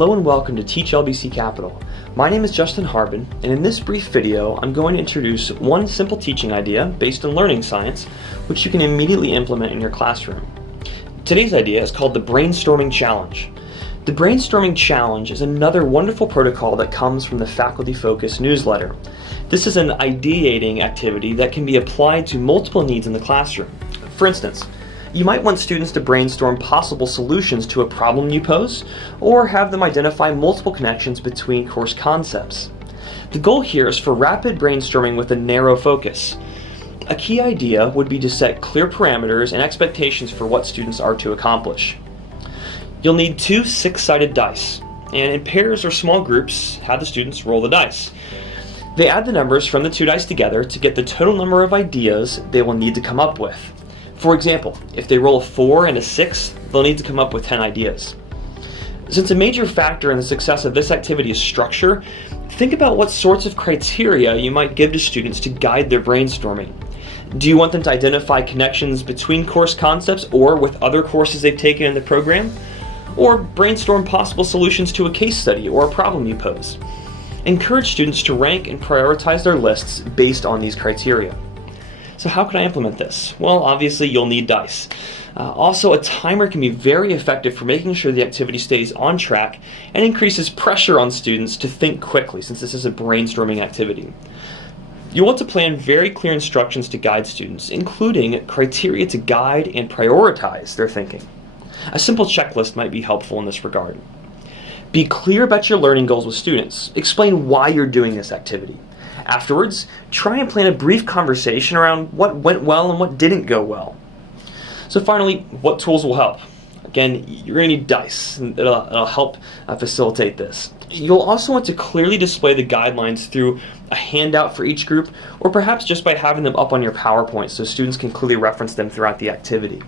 Hello and welcome to TeachLBC Capital. My name is Justin Harbin, and in this brief video I'm going to introduce one simple teaching idea based on learning science which you can immediately implement in your classroom. Today's idea is called the Brainstorming Challenge. The Brainstorming Challenge is another wonderful protocol that comes from the Faculty Focus newsletter. This is an ideating activity that can be applied to multiple needs in the classroom. For instance, you might want students to brainstorm possible solutions to a problem you pose, or have them identify multiple connections between course concepts. The goal here is for rapid brainstorming with a narrow focus. A key idea would be to set clear parameters and expectations for what students are to accomplish. You'll need two 6-sided dice, and in pairs or small groups, have the students roll the dice. They add the numbers from the two dice together to get the total number of ideas they will need to come up with. For example, if they roll a 4 and a 6, they'll need to come up with 10 ideas. Since a major factor in the success of this activity is structure, think about what sorts of criteria you might give to students to guide their brainstorming. Do you want them to identify connections between course concepts or with other courses they've taken in the program? Or brainstorm possible solutions to a case study or a problem you pose? Encourage students to rank and prioritize their lists based on these criteria. So how can I implement this? Well, obviously you'll need dice. Also, a timer can be very effective for making sure the activity stays on track and increases pressure on students to think quickly, since this is a brainstorming activity. You want to plan very clear instructions to guide students, including criteria to guide and prioritize their thinking. A simple checklist might be helpful in this regard. Be clear about your learning goals with students. Explain why you're doing this activity. Afterwards, try and plan a brief conversation around what went well and what didn't go well. So finally, what tools will help? Again, you're going to need dice, and it'll help facilitate this. You'll also want to clearly display the guidelines through a handout for each group, or perhaps just by having them up on your PowerPoint so students can clearly reference them throughout the activity.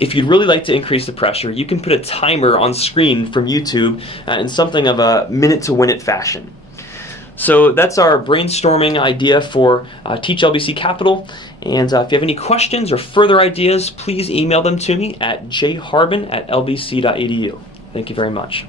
If you'd really like to increase the pressure, you can put a timer on screen from YouTube in something of a minute-to-win-it fashion. So that's our brainstorming idea for TeachLBC Capital, and if you have any questions or further ideas, please email them to me at jharbin@lbc.edu. Thank you very much.